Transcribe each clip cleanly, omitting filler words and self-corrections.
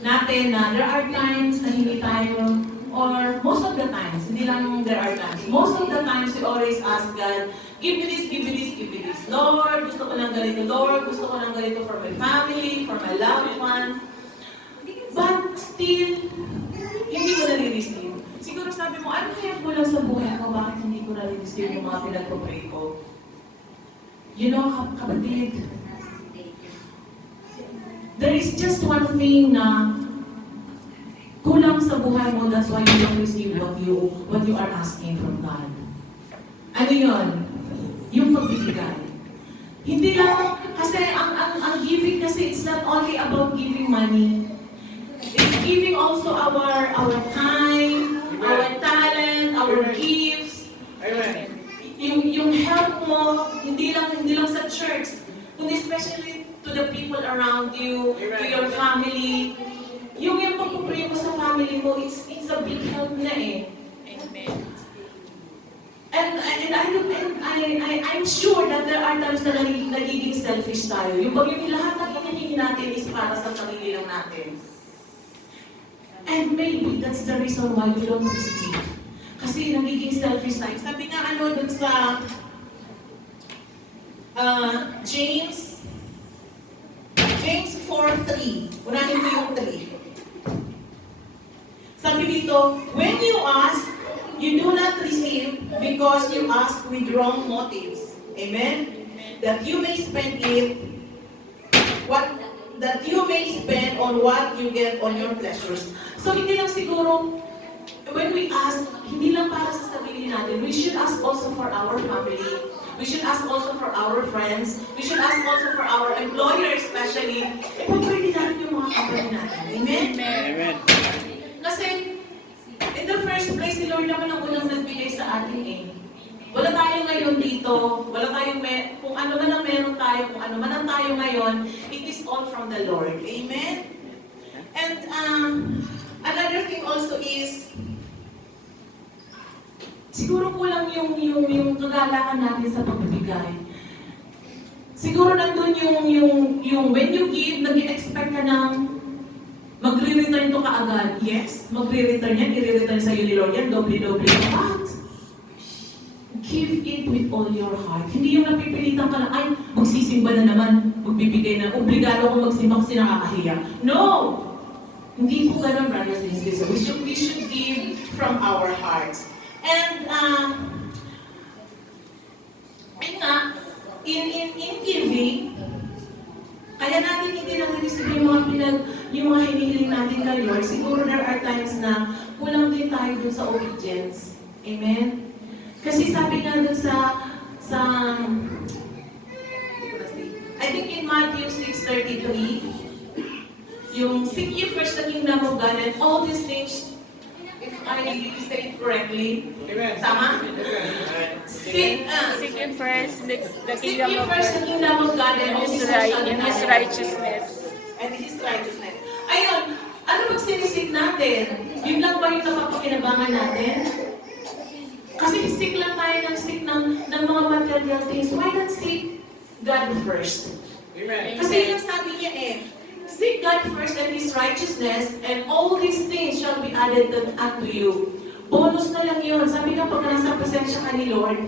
natin na there are times na hindi tayo, or most of the times, hindi lang there are times, most of the times we always ask God, give me this, give me this, give me this. Lord, gusto ko ng ganito. Lord, gusto ko ng ganito for my family, for my loved ones. But still, hindi ko nare-receive. Siguro sabi mo, ano kaya kulang sa buhay ko? Bakit hindi ko nare-receive yung mga pinagpapray ko? You know, kapatid, there is just one thing na kulang sa buhay mo, that's why you don't receive what you are asking from God. Ano yun? Yung pagbibigay. Hindi lang, kasi ang giving kasi, it's not only about giving money. It's giving also our time, our talent, our gifts. Amen. Yung help mo, hindi lang sa church, kundi especially to the people around you, to your family. Yung pagpupray mo sa family mo, it's a big help na eh. Amen. And I'm sure that there are times na nagiging selfish tayo. Yung lahat ng hinihingi natin is para sa sarili lang natin. And maybe that's the reason why we don't receive. Kasi nagiging selfish tayo. Sabi nga dun sa James 4:3. Unahin ko yung 3. Sabi dito, when you ask, you do not receive because you ask with wrong motives. Amen? That you may spend on what you get on your pleasures. So hindi lang siguro, when we ask, hindi lang para sa sarili natin, we should ask also for our family. We should ask also for our friends. We should ask also for our employer especially. Ipag-pray natin yung mga company natin. Amen? Amen. Kasi, in the first place, si Lord naman ang unang nagbigay sa atin eh. Wala tayo ngayon dito, kung ano man ang meron tayo, kung ano man ang tayo ngayon, it is all from the Lord. Amen? And another thing also is, siguro kulang yung kagalakan natin sa pagbibigay. Siguro nandun yung when you give, nag-expect ka ng magre-return to kaagad. Yes, magre-return yan, i-return sa'yo ni Lord yan, doble-doble. But, give it with all your heart. Hindi yung napipilitan ka lang, ay, magsisimba na naman, magbibigay na, obligado akong magsimba kasi nakakahiya. No! Hindi po ganun, brothers and sisters. We should give from our hearts. And, in giving, kaya natin hindi lang receive yung mga hinihiling natin kay Lord. Siguro there are times na kulang din tayo dun sa obedience. Amen? Kasi sabi nga dun I think in Matthew 6:33, yung seek ye first the kingdom of God and all these things, if I say it correctly, Amen. tama? Seek ye first the Seek kingdom ye of first the God kingdom of God and all these things shall be and His added. righteousness. And His righteousness. Ayun, ano bang sinisik natin? Yun lang ba yung napapakinabangan natin? Kasi seek lang tayo ng mga material things. Why not seek God first? Amen. Kasi yun ang sabi niya eh, seek God first and His righteousness, and all these things shall be added unto you. Bonus na lang yun. Sabi nga pag nasa presensya ka ni Lord,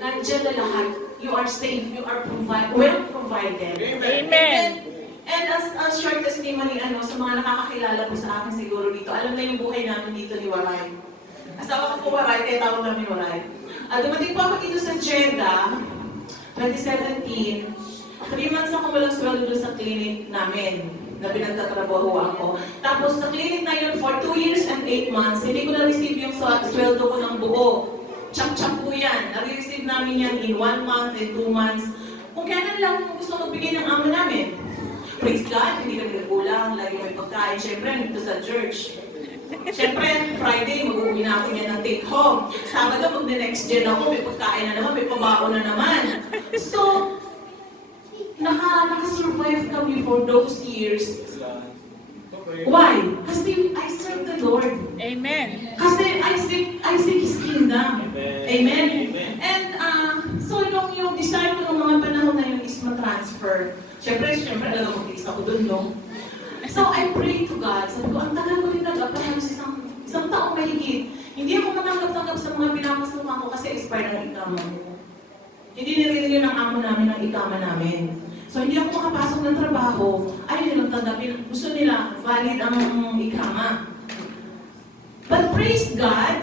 nandiyan na lahat. You are safe. You are well provided. Amen. And as short testimony, sa mga nakakakilala po sa akin siguro dito, alam na yung buhay namin dito ni Waray. Asawa ko po Waray, kaya tawag namin Waray. Dumating po ako dito sa Jeddah, 2017. 3 months ako walang sweldo doon sa clinic namin na pinagtatrabaho ako. Tapos sa clinic na yun for 2 years and 8 months, hindi ko na-receive yung sweldo ko ng buo. Chap-chap po yan. Na-receive namin yan in 1 month and 2 months. Kung kailan lang gusto magbigay ng amo namin. Praise God, hindi kami nagkulang, lagi may pagkain. Siyempre, nito sa church. Siyempre, Friday, mag-uwi na ako niya ng take home. Sabado, mag-next gen ako, may pagkain na naman, may pabaon na naman. So, naka-survive kami for those years. Why? Kasi I serve the Lord. Amen. Kasi I seek His kingdom. Amen? And so yung desire ko ng mga panahon na yun is ma-transfer. Siyempre, alam mo, mag-isa ko dun, no? So I pray to God. Sabi ko, ang tagal ko rin nag-apply halos isang taong mahigit. Hindi ako matanggap-tanggap sa mga pinapasukan ko kasi expired ang ikama ko. Hindi nire-renew ng amo namin ang ikama namin. So hindi ako makapasok ng trabaho, ayaw nilang tanggapin. Gusto nila valid ang ikama. But praise God,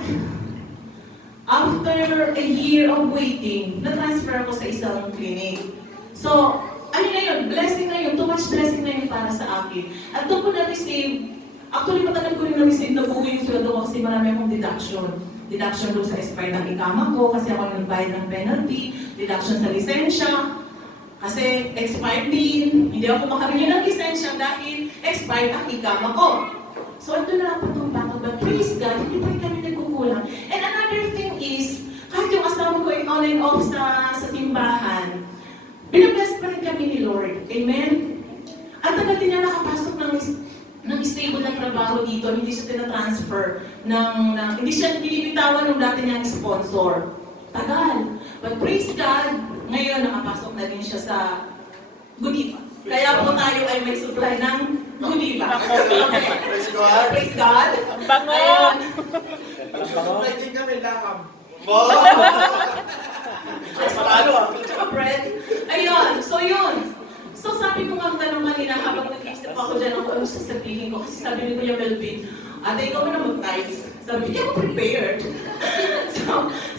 after a year of waiting, na-transfer ako sa isang clinic. So, ano na yun? Blessing na yun. Too much blessing na yun para sa akin. At doon ko na-receive, actually matagal ko rin na-receive na buo yung sweldo ko kasi marami akong deduction. Deduction doon sa expired ng ikama ko kasi ako nagbayad ng penalty, deduction sa lisensya, kasi expired din. Hindi ako makarenew ng lisensya dahil expired ang ikama ko. So, ito na lang itong bato. But praise God, hindi pa rin kami nagkukulang. And another thing is, kahit yung asawa ko ay on and off sa simbahan, binabless pa rin kami ni Lord. Amen? At tagal din niya nakapasok ng stable na trabaho dito, hindi siya tinatransfer hindi siya binibitawan ng dati niyang sponsor. Tagal. But praise God, ngayon nakapasok na din siya sa Godiva. Kaya po tayo ay may supply ng Godiva. Okay. Praise God. Praise God. Ang bango! Ayun. Susunod din kami, lakam. Tsaka bread. Ayun. So yun. So sabi ko nga tanong kanina habang nag-iisip ako dyan ako ano sasabihin ko. Kasi sabi ni Kuya Melvin, ate ikaw na mag-tights. Sabi niya, ako prepared.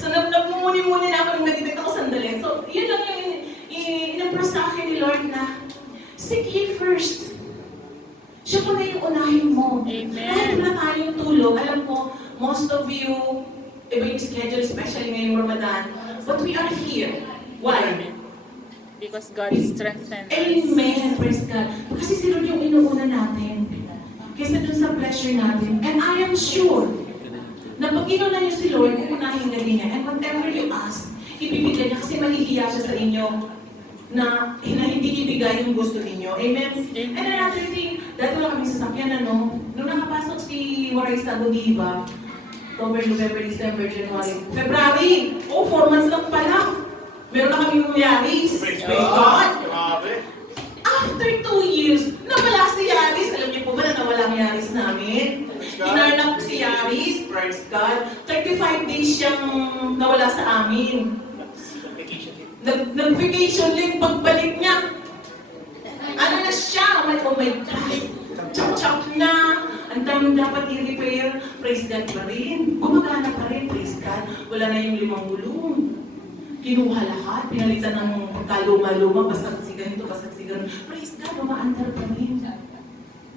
so nagmumuni-muni na ako nung nag-detect ako sandali. So yun lang yung in-impress sa akin ni Lord na seek ye first. Siya po na yung unahin mo. Amen. Kahit wala tayong tulog, alam ko, most of you, iba yung schedule, especially ngayong Ramadan, but we are here. Why? Because God strengthens us. Amen. Praise God. Kasi si Lord yung inuuna natin. Kaysa dun sa pleasure natin. And I am sure na pag inuna niyo si Lord, uunahin ka niya. And whatever you ask, ibibigay niya kasi mahihiya siya sa inyo na hindi ibigay yung gusto ninyo. Amen? And another thing, dati wala kami sasakyan, ano? Nung nakapasok si Waray sa Godiva, October, November, December, January, February, 4 months lang pala. Meron na kami yung Yaris. Praise God! After 2 years, nawala si Yaris. Alam niyo po ba na nawala ang Yaris namin? Inarnap si Yaris. Praise God. 35 days siyang nawala sa amin. Nag-vacation leave, pagbalik niya. Ano na siya? Oh my God. Chop-chop na. Ang dami dapat i-repair. Praise God pa rin. Gumagana pa rin. Praise God. Wala na yung 5 gulong. Kinuha lahat, pinalitan ng pagkaluma-luma, basag si ganito, basag si ganito. Praise God, umaandar pa rin.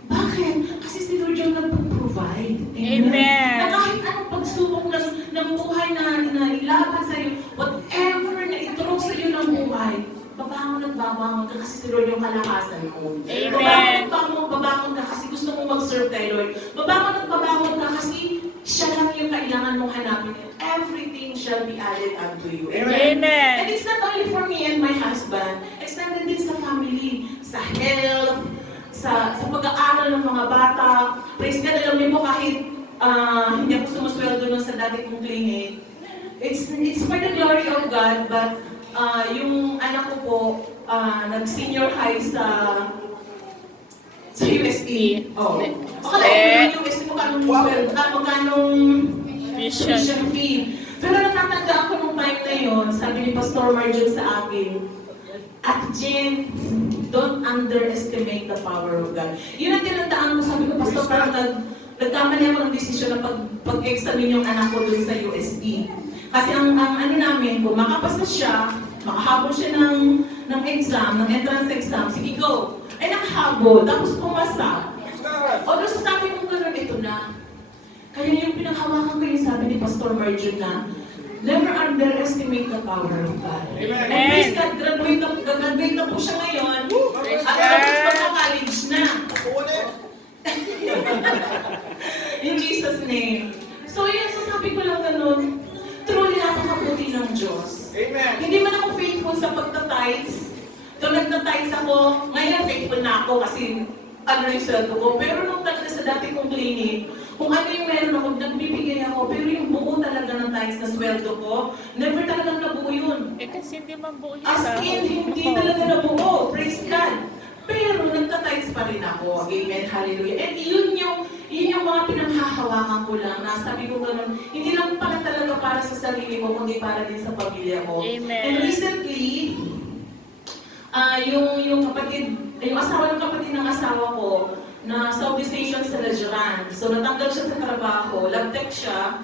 Bakit? Kasi si Lord yung nag-provide. Amen. Na kahit anong pagsubok ng buhay na ilaban sa'yo, whatever na iturong sa'yo ng buhay, babangon at babangon ka kasi si Lord yung kalakasan mo. Amen. Babangon ka kasi gusto mo mag-serve kay Lord. Babangon at babangon ka kasi siya lang yung kailangan mong hanapin. Everything shall be added unto you. Amen. And it's not only for me and my husband. Extended din sa family, sa health, sa pag-aaral ng mga bata. Praise God, alam niyo po kahit hindi ako sumusweldo nun sa dati kong clinic. It's for the glory of God, but yung anak ko po, nag-senior high sa UST. Oh. Akala ko yung UST, magkanong tuition fee. Pero natatanda ako nung time na yun, sabi ni Pastor Marjon sa akin, at Jen, don't underestimate the power of God. Yun ang tinandaan ko, sabi ko, Pastor, parang nagkamali ako ng desisyon na pag-examine yung anak ko dun sa UST. Kasi ang ano namin, kung makapasa siya, makahabol siya ng exam, ng entrance exam, sige go. Ay nakahabol, tapos pumasa. O doon sa sabi ko gano'n, ito na. Kaya yung pinanghawakan ko yung sabi ni Pastor Marjon na, never underestimate the power of God. Amen. And praise God, graduate na po siya ngayon. At tapos magka-college na. In Jesus' name. So yun, sasabi ko lang ganun, truly napakabuti ng Diyos. Amen. Hindi man ako faithful sa pagta-tithes. Doon nagta-tithes ako, ngayon faithful na ako kasi ano yung sweldo ko. Pero nung talaga sa dati kong clinic, kung ano yung meron ako, nagbibigay ako. Pero yung buo talaga ng tithes na sweldo ko, never talagang nabuo yun. Kasi hindi man buo yun. As in, hindi talaga nabuo. Praise God. Pero nagtatides pa rin ako. Amen, hallelujah. And yun yung mga pinanghahawakan ko lang. Na sabi ko ganun, hindi lang pala talaga para sa sarili ko, kundi para din sa pamilya ko. Amen. And recently, yung asawa ng kapatid ng asawa ko, na Southeast Asian sa Lajuran. So natanggal siya sa trabaho, labtek siya,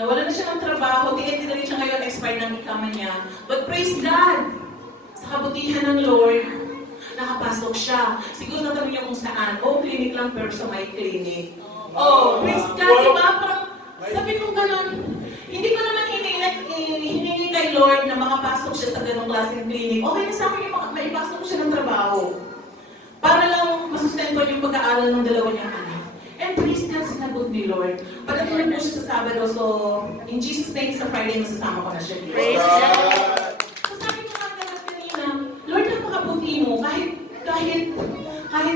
nawala na siya ng trabaho, tinit na rin siya ngayon, expired ng ikama niya. But praise God! Sa kabutihan ng Lord, nakapasok siya. Siguro natanong niyo kung saan. Oh, clinic lang pero sa may clinic. Oh, praise God! Diba? Parang sabi ko ganun, hindi ko naman hiningi kay Lord na makapasok siya sa ganong klaseng clinic. Okay na sa akin yung maipasok siya ng trabaho. Para lang masustentuhan yung pag-aaral ng dalawa niyang anak. And praise God, sinagot ni Lord. Pagdating po siya sa Sabado, so in Jesus' name, sa Friday, masasama ko na siya dito. Praise God. So sabi ko kanina, Lord, napakabuti mo. Kahit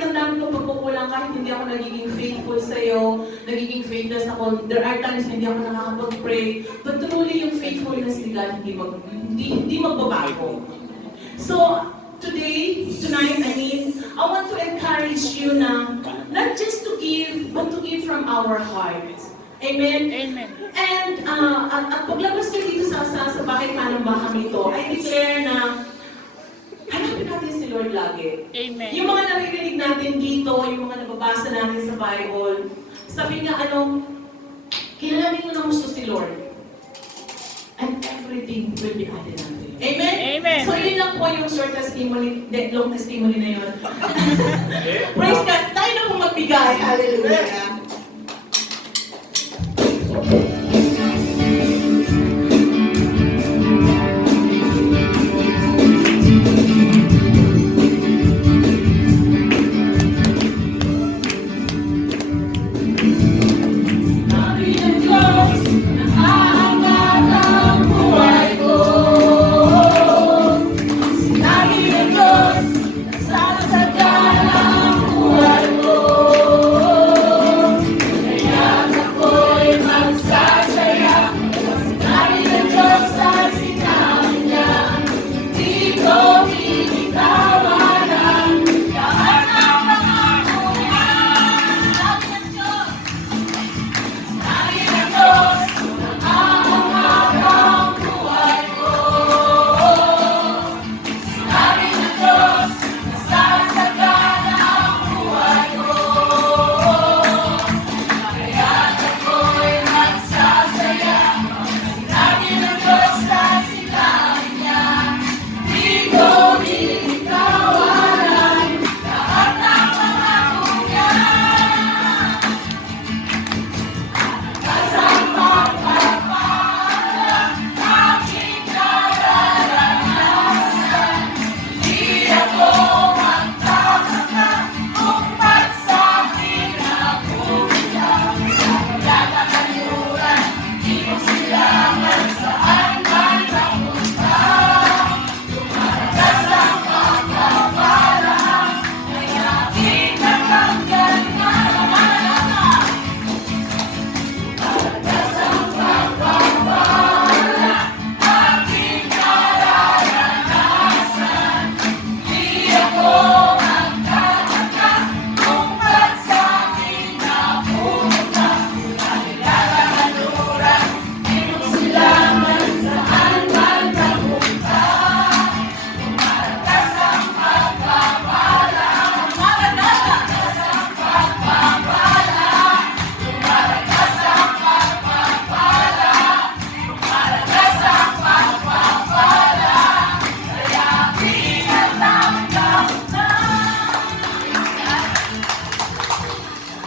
ang dami kong pagkukulang, kahit hindi ako nagiging faithful sa'yo, nagiging faithless ako, there are times na hindi ako nakakapag-pray, but truly yung faithfulness ni God hindi magbabago. So, tonight, I want to encourage you na not just to give, but to give from our hearts. Amen? Amen. And at paglabas ko dito sa bahay panambahan ito, I declare na hanapin natin si Lord lagi. Amen. Yung mga naririnig natin dito, yung mga nababasa natin sa Bible, sabi nga kilalanin mo na gusto si Lord. And everything will be added unto you. Amen? Amen. So yun lang po yung short testimony, long testimony na yun. Praise God, tayo na pong magbigay. Hallelujah.